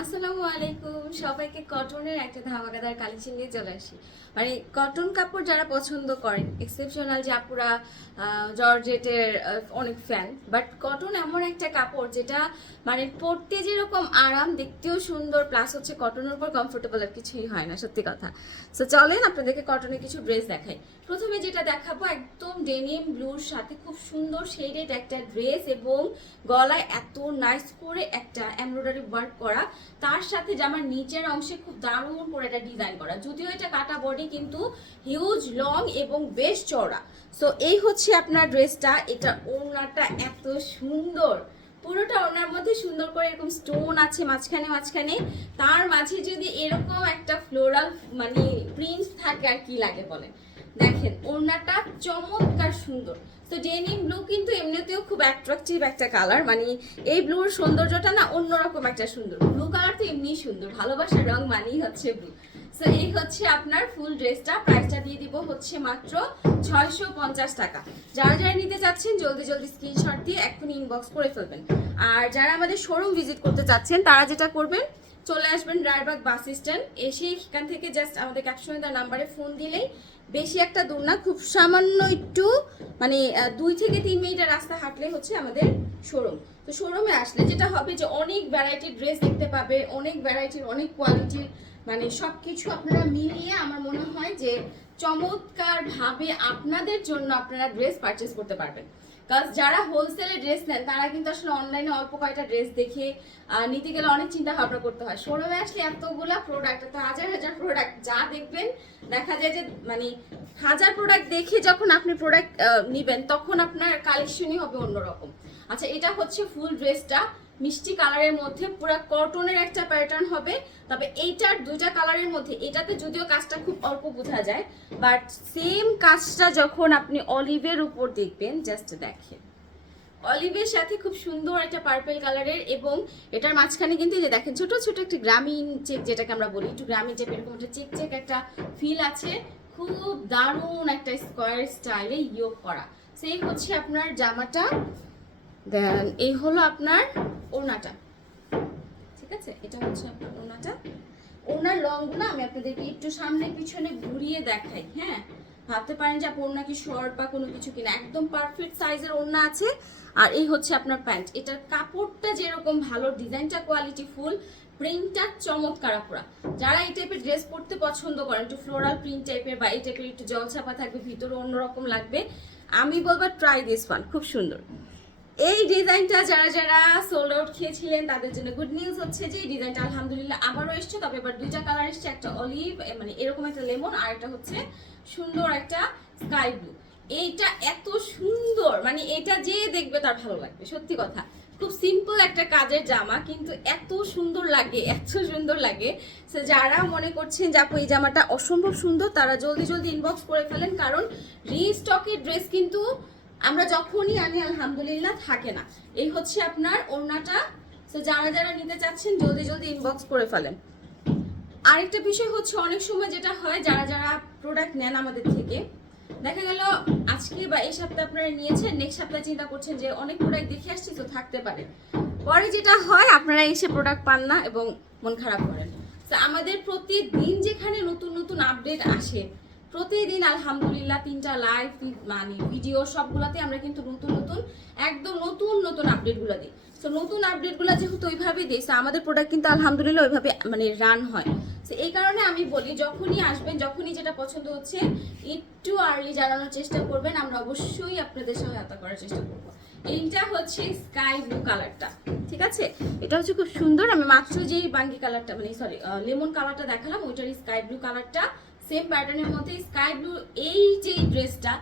আসসালামু আলাইকুম। সবাইকে কটনের একটা ধামাকাদার কালেকশন নিয়ে চলে আসি। মানে কটন কাপড় যারা পছন্দ করেন এক্সেপশনাল যে আপুরা জর্জেটের অনেক ফ্যান বাট কটন এমন একটা কাপড় যেটা মানে পরতে যেরকম আরাম, দেখতেও সুন্দর প্লাস হচ্ছে কটনের উপর কমফোর্টেবল আর কিছুই হয় না, সত্যি কথা। সো চলেন আপনাদেরকে কটনের কিছু ড্রেস দেখাই। প্রথমে যেটা দেখাবো একদম ডেনিম ব্লুর সাথে খুব সুন্দর শেডেড একটা ড্রেস এবং গলায় এত নাইস করে একটা এমব্রয়ডারি ওয়ার্ক করা। তার সাথে জামার নিচের অংশে খুব দারুণ করে একটা ডিজাইন করা। যদিও এটা কাটা বডি কিন্তু হিউজ লং এবং বেশ চওড়া। সো এই হচ্ছে আপনার ড্রেসটা এটা ওড়নাটা এত সুন্দর। পুরোটা ওনার মধ্যে সুন্দর করে এরকম স্টোন আছে মাঝখানে মাঝখানে। তার মাঝে যদি এরকম একটা ফ্লোরাল মানে প্রিন্স থাকে আর কি লাগে বলেন দেখেন, ওড়নাটা চমৎকার সুন্দর। তো ডেনিম ব্লু কিন্তু এমনিতেও খুব অ্যাট্রাকটিভ একটা কালার মানে এই ব্লুর সৌন্দর্যটা না অন্যরকম একটা সুন্দর। ব্লু কালার তো এমনিই সুন্দর, ভালোবাসার রং মানেই হচ্ছে ব্লু সো এই হচ্ছে আপনার ফুল ড্রেসটা প্রাইসটা দিয়ে দিব হচ্ছে মাত্র ছয়শো পঞ্চাশ টাকা। যারা যারা নিতে চাচ্ছেন, জলদি জলদি স্ক্রিনশট দিয়ে এক্ষুনি ইনবক্স করে ফেলবেন। আর যারা আমাদের শোরুম ভিজিট করতে চাচ্ছেন, তারা যেটা করবেন চলে আসবেন রায়বাগ বাস স্ট্যান্ড। এসে এখান থেকে জাস্ট আমাদের ক্যাপশনে তার নাম্বারে ফোন দিলেই বেশি একটা দূর না, খুব সামান্য একটু মানে দুই থেকে তিন মিনিটের রাস্তা হাঁটলে হচ্ছে আমাদের শোরুম তো শোরুমে আসলে যেটা হবে যে অনেক ভ্যারাইটির ড্রেস দেখতে পাবে, অনেক ভ্যারাইটির অনেক কোয়ালিটির মানে সব কিছু আপনারা মিলিয়ে আমার মনে হয় যে চমৎকার ভাবে আপনাদের জন্য আপনারা ড্রেস পারচেস করতে পারবেন। কারণ যারা হোলসেলে ড্রেস নেন, তারা কিন্তু আসলে অনলাইনে অল্প কয়েকটা ড্রেস দেখে নিতে গেলে অনেক চিন্তা ভাবনা করতে হয়। শোরুমে আসলে এতগুলা প্রোডাক্ট এত হাজার হাজার প্রোডাক্ট যা দেখবেন, দেখা যায় যে মানে হাজার প্রোডাক্ট দেখে যখন আপনি প্রোডাক্ট নেবেন, তখন আপনার কালেকশনই হবে অন্যরকম। আচ্ছা এটা হচ্ছে ফুল ড্রেসটা মিষ্টি কালারের মধ্যে পুরো কটনের একটা প্যাটার্ন হবে। তবে এইটার দুইটা কালারের মধ্যে, এটাতে যদিও কাজটা খুব অল্প বোঝা যায় বাট সেম কাজটা যখন আপনি অলিভের উপর দেখবেন জাস্ট দেখেন। অলিভের সাথে খুব সুন্দর একটা পার্পেল কালারের এবং এটার মাঝখানে কিন্তু যে দেখেন, ছোট ছোট একটা গ্রামীণ চেক যেটাকে আমরা বলি, একটু গ্রামীণ চেক এরকম একটা চেক চেক একটা ফিল আছে। খুব দারুণ একটা স্কোয়ার স্টাইলে ইয়োগ করা। সেই হচ্ছে আপনার জামাটা। দেন এই হলো আপনার ওড়নাটা। ঠিক আছে? এটা হচ্ছে আপনার ওড়নাটা। ওড়নার লংগুলো আমি আপনাদেরকে একটু সামনে পিছনে ঘুরিয়ে দেখাই হ্যাঁ? ভাবতে পারেন যে আপনার ওড়না কি শর্ট বা কোনো কিছু কিনা। একদম পারফেক্ট সাইজের ওড়না আছে। আর এই হচ্ছে আপনার প্যান্ট এটার কাপড়টা যেরকম ভালো, ডিজাইনটা কোয়ালিটি ফুল প্রিন্টটা চমৎকার আপুরা। যারা এই টাইপের ড্রেস পরতে পছন্দ করেন, একটু ফ্লোরাল প্রিন্ট টাইপের বা এই টাইপের একটু জলছাপা থাকবে, ভিতরে অন্যরকম লাগবে, আমি বলব ট্রাই দিস ওয়ান খুব সুন্দর। এই ডিজাইনটা যারা যারা সোল্ড আউট খেয়েছিলেন, তাদের জন্য গুড নিউজ হচ্ছে যে এই ডিজাইনটা আলহামদুলিল্লাহ আবারও এসছে। তবে এবার দুইটা কালার এসছে, একটা অলিভ মানে এরকম একটা লেমন আর একটা হচ্ছে সুন্দর একটা স্কাই ব্লু এইটা এত সুন্দর মানে এটা যে দেখবে তার ভালো লাগবে, সত্যি কথা। খুব সিম্পল একটা কাজের জামা, কিন্তু এত সুন্দর লাগে, এত সুন্দর লাগে। সে যারা মনে করছেন যে, আপু, এই জামাটা অসম্ভব সুন্দর, তারা জলদি জলদি ইনবক্স করে ফেলেন, কারণ রিস্টকের ড্রেস কিন্তু আমরা যখনই আনি, আলহামদুলিল্লাহ থাকে না। এই হচ্ছে আপনার ওড়নাটা। তো যারা যারা নিতে চাচ্ছেন, জলদি জলদি ইনবক্স করে ফেলেন। আরেকটা বিষয় হচ্ছে, অনেক সময় যেটা হয়, যারা যারা প্রোডাক্ট নেন আমাদের থেকে, দেখা গেল আজকে বা এই সপ্তাহে আপনারা নিয়েছেন নেক্সট সপ্তাহে চিন্তা করছেন যে অনেক প্রোডাক্ট দেখে আসছি, তো থাকতে পারে। পরে যেটা হয়, আপনারা এসে প্রোডাক্ট পান না এবং মন খারাপ করেন। তো আমাদের প্রতিদিন যেখানে নতুন নতুন আপডেট আসে প্রতিদিন আলহামদুলিল্লাহ তিনটা লাইভ মানে ভিডিও সবগুলোতে আমরা কিন্তু নতুন নতুন, একদম নতুন নতুন আপডেটগুলো দিই। তো নতুন আপডেটগুলো যেহেতু ওইভাবেই দিই তো আমাদের প্রোডাক্ট কিন্তু আলহামদুলিল্লাহ ওইভাবে মানে রান হয়। তো এই কারণে আমি বলি, যখনই আসবেন, যখনই যেটা পছন্দ হচ্ছে, একটু আর্লি জানানোর চেষ্টা করবেন, আমরা অবশ্যই আপনাদের সহায়তা করার চেষ্টা করব। এইটা হচ্ছে স্কাই ব্লু কালারটা ঠিক আছে? এটা হচ্ছে খুব সুন্দর, আমি মাত্র যেই বাঙ্গি কালারটা মানে সরি লেমন কালারটা দেখালাম ওইটার স্কাই ব্লু কালারটা সেম প্যাটার্নের মধ্যে স্কাই ব্লু এই যে ড্রেসটা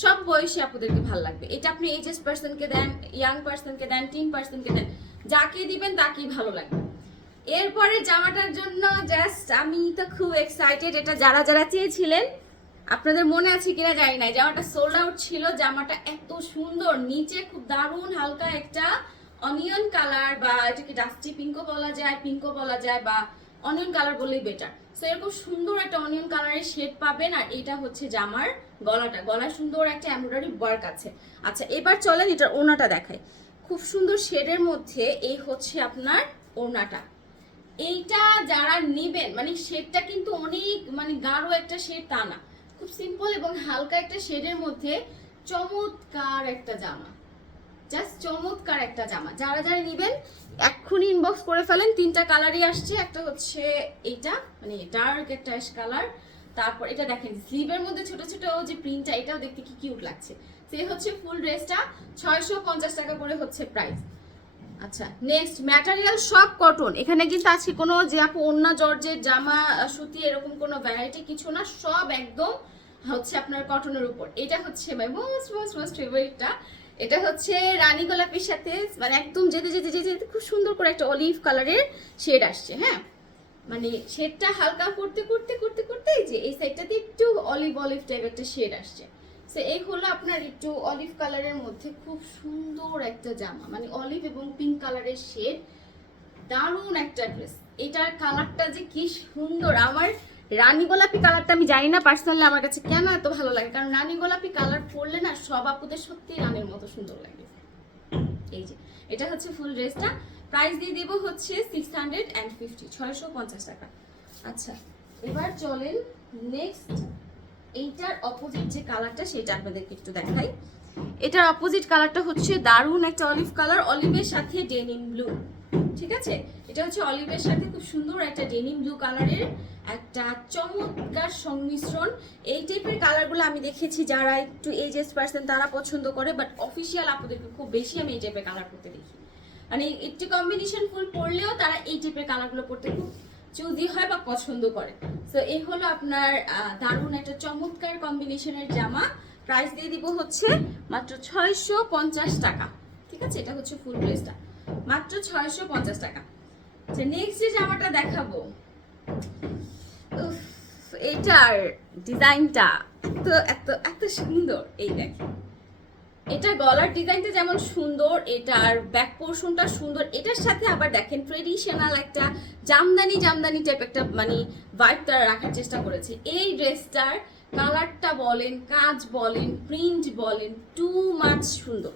সব বয়সী আপনাদেরকে ভালো লাগবে। এটা আপনি এইচএস পার্সনকে দেন ইয়াং পার্সনকে দেন টিন পার্সনকে দেন, যাকে দিবেন তাকেই ভালো লাগবে। এরপরে জামাটার জন্য জাস্ট আমি তো খুব এক্সাইটেড এটা যারা যারা চেয়েছিলেন, আপনাদের মনে আছে কিনা জানি না জামাটা সোল্ড আউট ছিল, জামাটা এত সুন্দর, নিচে খুব দারুণ হালকা একটা অনিয়ন কালার বা এটাকে ডাস্টি পিঙ্কও বলা যায় পিঙ্কও বলা যায় বা অনিয়ন কালার বললেই বেটার সো এরকম সুন্দর একটা অনিয়ন কালারের শেড পাবেন, আর এটা হচ্ছে জামার গলাটা। গলা সুন্দর একটা এমব্রয়ডারি ওয়ার্ক আছে। আচ্ছা এবার চলেন এটার ওনাটা দেখায় খুব সুন্দর শেডের মধ্যে এই হচ্ছে আপনার ওড়নাটা। এইটা যারা নেবেন মানে শেডটা কিন্তু অনেক মানে গাঢ় একটা শেড তা না। খুব সিম্পল এবং হালকা একটা শেডের মধ্যে চমৎকার একটা জামা। জাস্ট চমৎকার একটা জামা। যারা যারা নেবেন, এক্ষুনি ইনবক্স করে ফেলেন। তিনটা কালারই আসছে। একটা হচ্ছে এইটা মানে ডার্ক একটা অ্যাশ কালার তারপর এটা দেখেন স্লিভের মধ্যে ছোট ছোট যে প্রিন্টটা এটাও দেখতে কি কিউট লাগছে। সে হচ্ছে ফুল ড্রেসটা ছয়শো পঞ্চাশ টাকা করে হচ্ছে প্রাইস আচ্ছা নেক্সট ম্যাটেরিয়াল সব কটন এখানে কিন্তু আজকে কোনো যে আপু অন্য জর্জের জামা সুতি, এরকম কোনো ভ্যারাইটি কিছু না, সব একদম হচ্ছে আপনার কটনের উপর। এটা হচ্ছে মাই মোস্ট মোস্ট মোস্ট ফেভারিটটা এটা হচ্ছে রানী গোলাপের সাথে মানে একদম যেতে যেতে যেতে যেতে খুব সুন্দর করে একটা অলিভ কালারের শেড আসছে হ্যাঁ? মানে শেডটা হালকা করতে করতে করতে করতে যে এই সাইডটাতে একটু অলিভ অলিভ টাইপ একটা শেড আসছে। সো এই হলো আপনার একটু অলিভ কালারের মধ্যে খুব সুন্দর একটা জামা মানে অলিভ এবং পিঙ্ক কালারের শেড। দারুণ একটা ড্রেস এটার কালারটা যে কি সুন্দর। আমার রানী গোলাপি কালারটা আমি জানি না পার্সোনালি আমার কাছে কেন এত ভালো লাগে। কারণ রানী গোলাপি কালার পরলে না সব আপুদের সত্যি রানের মতো সুন্দর লাগে। এই যে, এটা হচ্ছে ফুল ড্রেসটা প্রাইস দিয়ে দেবো হচ্ছে সিক্স হান্ড্রেড অ্যান্ড ফিফটি ছয়শো পঞ্চাশ টাকা। আচ্ছা এবার চলেন নেক্সট এইটার অপোজিট যে কালারটা সেটা আপনাদেরকে একটু দেখাই। এটার অপোজিট কালারটা হচ্ছে দারুণ একটা অলিভ কালার অলিভের সাথে ডেনিম ব্লু ঠিক আছে? এটা হচ্ছে অলিভের সাথে খুব সুন্দর একটা ডেনিম ব্লু কালারের একটা চমৎকার সংমিশ্রণ। এই টাইপের কালারগুলো আমি দেখেছি যারা একটু এজেস পার্সন তারা পছন্দ করে বাট অফিসিয়াল আপুদেরকে খুব বেশি আমি এই টাইপের কালার করতে দেখি। মানে একটু কম্বিনেশন ফুল পরলেও তারা এই টাইপের কালারগুলো পরতে খুব চুজি হয় বা পছন্দ করে। তো এই হলো আপনার দারুণ একটা চমৎকার কম্বিনেশনের জামা। প্রাইস দিয়ে দিব হচ্ছে মাত্র ছয়শো পঞ্চাশ টাকা। ঠিক আছে? এটা হচ্ছে ফুল ড্রেসটা মাত্র ছয়শো পঞ্চাশ টাকা। আচ্ছা নেক্সট যে জামাটা দেখাবো। এটার ডিজাইনটা এত এত এত সুন্দর। এই দেখেন এটা গলার ডিজাইনটা যেমন সুন্দর, এটার ব্যাক পোর্শনটা সুন্দর, এটার সাথে আবার দেখেন ট্রেডিশনাল একটা জামদানি জামদানি টাইপ একটা মানে ভাইব তারা রাখার চেষ্টা করেছে। এই ড্রেসটার কালারটা বলেন, কাজ বলেন প্রিন্ট বলেন টু মাছ সুন্দর।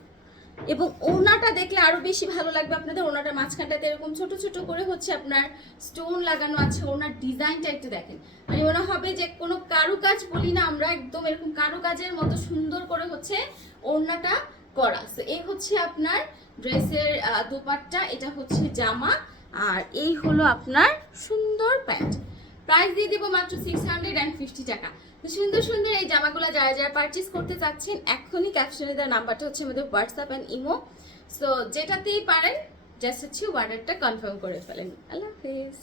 এবং ওনাটা দেখলে আরও বেশি ভালো লাগবে আপনাদের। ওনাটা মাঝখানটাতে এরকম ছোট ছোট করে হচ্ছে আপনার স্টোন লাগানো আছে, ওনার ডিজাইনটা একটু দেখেন। মানে মনে হবে যে কোনো কারুকাজ বলি না আমরা, একদম এরকম কারুকাজের মতো সুন্দর করে হচ্ছে ওড়নাটা করা। তো এই হচ্ছে আপনার ড্রেসের দোপাট্টা, এটা হচ্ছে জামা, আর এই হলো আপনার সুন্দর প্যান্ট। প্রাইস দিয়ে দিব মাত্র সিক্স হান্ড্রেড অ্যান্ড ফিফটি টাকা। তো সুন্দর সুন্দর এই জামাগুলো যারা যারা পারচেস করতে চাচ্ছেন এখনই ক্যাপশনে দেওয়ার নাম্বারটা হচ্ছে আমাদের হোয়াটসঅ্যাপ অ্যান্ড ইমো সো যেটাতেই পারেন জাস্ট হচ্ছে অর্ডারটা কনফার্ম করে ফেলেন। আল্লাহ হাফিজ।